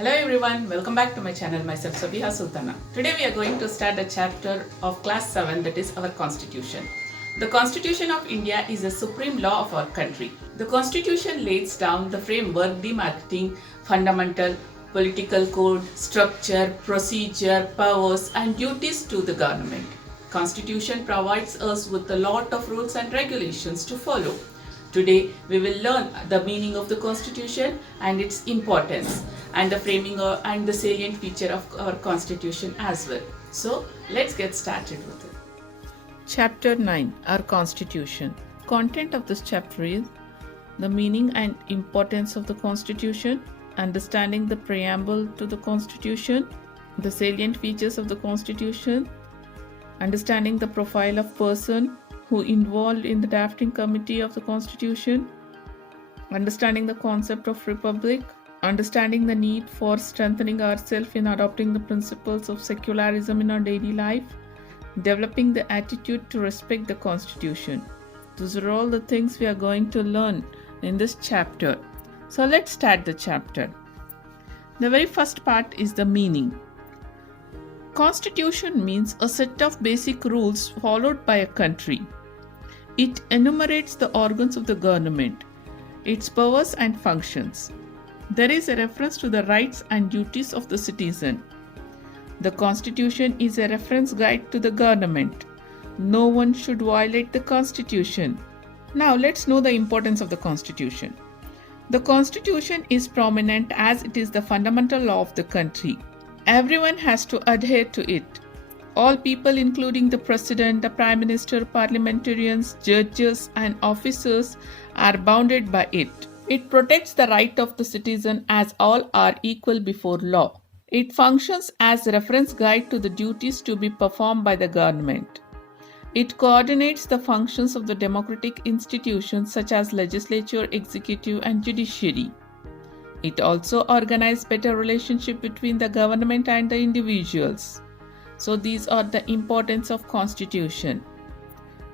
Hello everyone, welcome back to my channel. Myself Sabiha Sultana. Today we are going to start a chapter of class 7, that is our constitution. The Constitution of India is a supreme law of our country. The constitution lays down the framework demarcating fundamental political code, structure, procedure, powers and duties to the government. Constitution provides us with a lot of rules and regulations to follow. Today, we will learn the meaning of the Constitution and its importance and the framing and the salient feature of our Constitution as well. So, let's get started with it. Chapter 9, our Constitution. Content of this chapter is the meaning and importance of the Constitution, understanding the preamble to the Constitution, the salient features of the Constitution, understanding the profile of person who involved in the drafting committee of the Constitution, understanding the concept of republic, understanding the need for strengthening ourselves in adopting the principles of secularism in our daily life, developing the attitude to respect the Constitution. Those are all the things we are going to learn in this chapter. So let's start the chapter. The very first part is the meaning. Constitution means a set of basic rules followed by a country. It enumerates the organs of the government, its powers and functions. There is a reference to the rights and duties of the citizen. The Constitution is a reference guide to the government. No one should violate the Constitution. Now let's know the importance of the Constitution. The Constitution is prominent as it is the fundamental law of the country. Everyone has to adhere to it. All people, including the President, the Prime Minister, parliamentarians, judges, and officers, are bounded by it. It protects the right of the citizen as all are equal before law. It functions as a reference guide to the duties to be performed by the government. It coordinates the functions of the democratic institutions such as legislature, executive, and judiciary. It also organizes better relationship between the government and the individuals. So these are the importance of Constitution.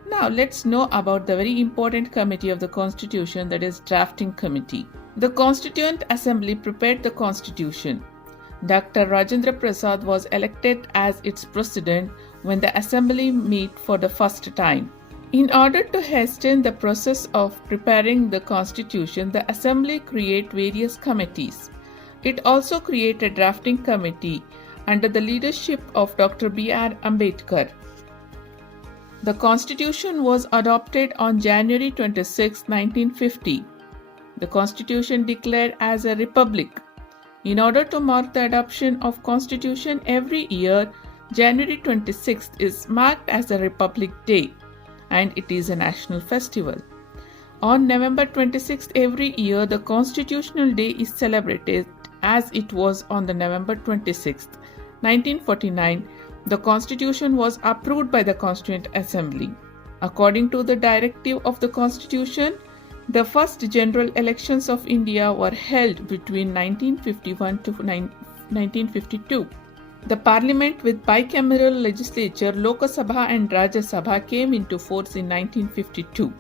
Now let's know about the very important committee of the Constitution, that is Drafting Committee. The Constituent Assembly prepared the Constitution. Dr. Rajendra Prasad was elected as its president when the Assembly met for the first time. In order to hasten the process of preparing the Constitution, the Assembly created various committees. It also created a drafting committee under the leadership of Dr. B.R. Ambedker. The Constitution was adopted on January 26, 1950. The Constitution declared as a republic. In order to mark the adoption of Constitution every year, January 26th is marked as a Republic Day, and it is a national festival. On November 26th every year, the Constitutional Day is celebrated as it was on the November 26th, 1949. The Constitution was approved by the Constituent Assembly. According to the directive of the Constitution, the first general elections of India were held between 1951 to 1952. The parliament with bicameral legislature, Lok Sabha and Rajya Sabha, came into force in 1952.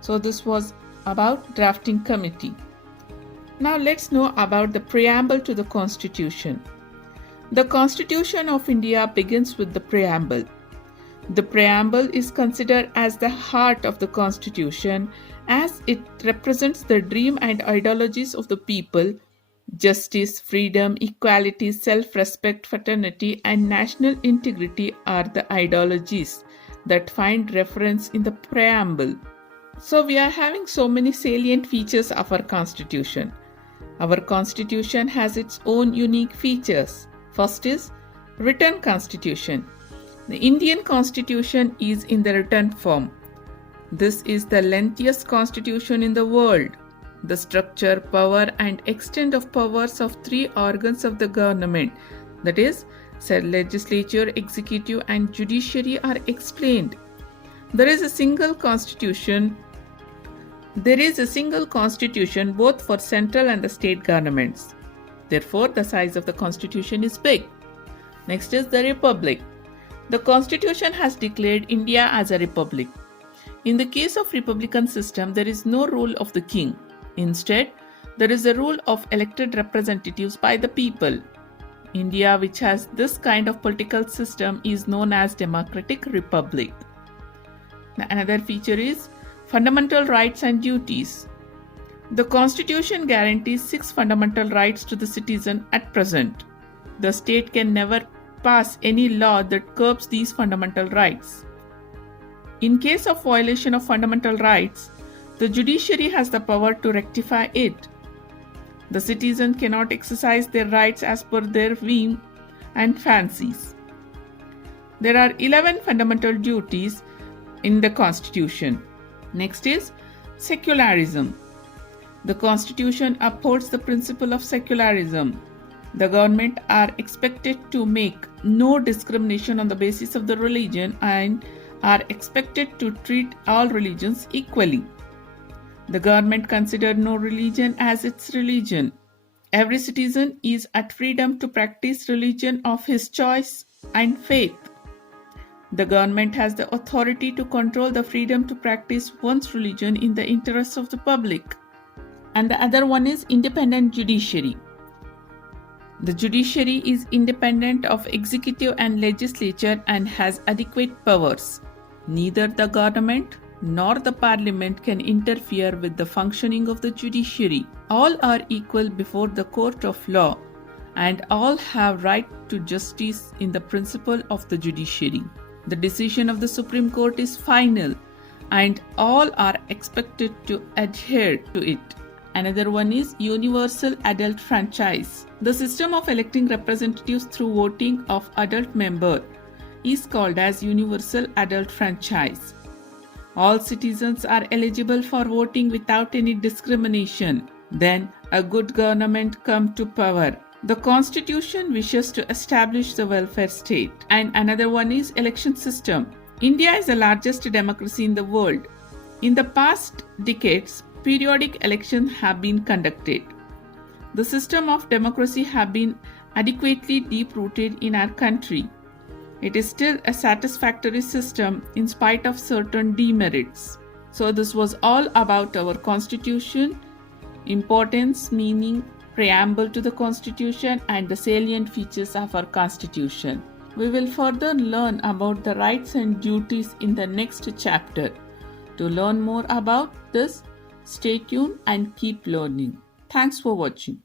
So this was about drafting committee. Now let's know about the preamble to the Constitution. The Constitution of India begins with the preamble. The preamble is considered as the heart of the Constitution as it represents the dream and ideologies of the people. Justice, freedom, equality, self-respect, fraternity, and national integrity are the ideologies that find reference in the preamble. So we are having so many salient features of our Constitution. Our Constitution has its own unique features. First is written Constitution. The Indian Constitution is in the written form. This is the lengthiest constitution in the world. The structure, power, and extent of powers of three organs of the government, that is, legislature, executive, and judiciary, are explained. There is a single constitution both for central and the state governments. Therefore, the size of the Constitution is big. Next is the Republic. The Constitution has declared India as a republic. In the case of republican system, there is no rule of the king. Instead, There is a rule of elected representatives by the people. India, which has this kind of political system, is known as Democratic Republic. Another feature is fundamental rights and duties. The Constitution guarantees 6 fundamental rights to the citizen at present. The state can never pass any law that curbs these fundamental rights. In case of violation of fundamental rights, the judiciary has the power to rectify it. The citizen cannot exercise their rights as per their whim and fancies. There are 11 fundamental duties in the Constitution. Next is secularism. The Constitution upholds the principle of secularism. The government are expected to make no discrimination on the basis of the religion and are expected to treat all religions equally. The government considers no religion as its religion. Every citizen is at freedom to practice religion of his choice and faith. The government has the authority to control the freedom to practice one's religion in the interests of the public. And the other one is independent judiciary. The judiciary is independent of executive and legislature and has adequate powers. Neither the government nor the parliament can interfere with the functioning of the judiciary. All are equal before the court of law and all have right to justice in the principle of the judiciary. The decision of the Supreme Court is final and all are expected to adhere to it. Another one is universal adult franchise. The system of electing representatives through voting of adult member is called as universal adult franchise. All citizens are eligible for voting without any discrimination. Then a good government come to power. The Constitution wishes to establish the welfare state. And another one is election system. India is the largest democracy in the world. In the past decades, periodic elections have been conducted. The system of democracy has been adequately deep-rooted in our country. It is still a satisfactory system in spite of certain demerits. So this was all about our Constitution, importance, meaning, preamble to the Constitution and the salient features of our Constitution. We will further learn about the rights and duties in the next chapter. To learn more about this, stay tuned and keep learning. Thanks for watching.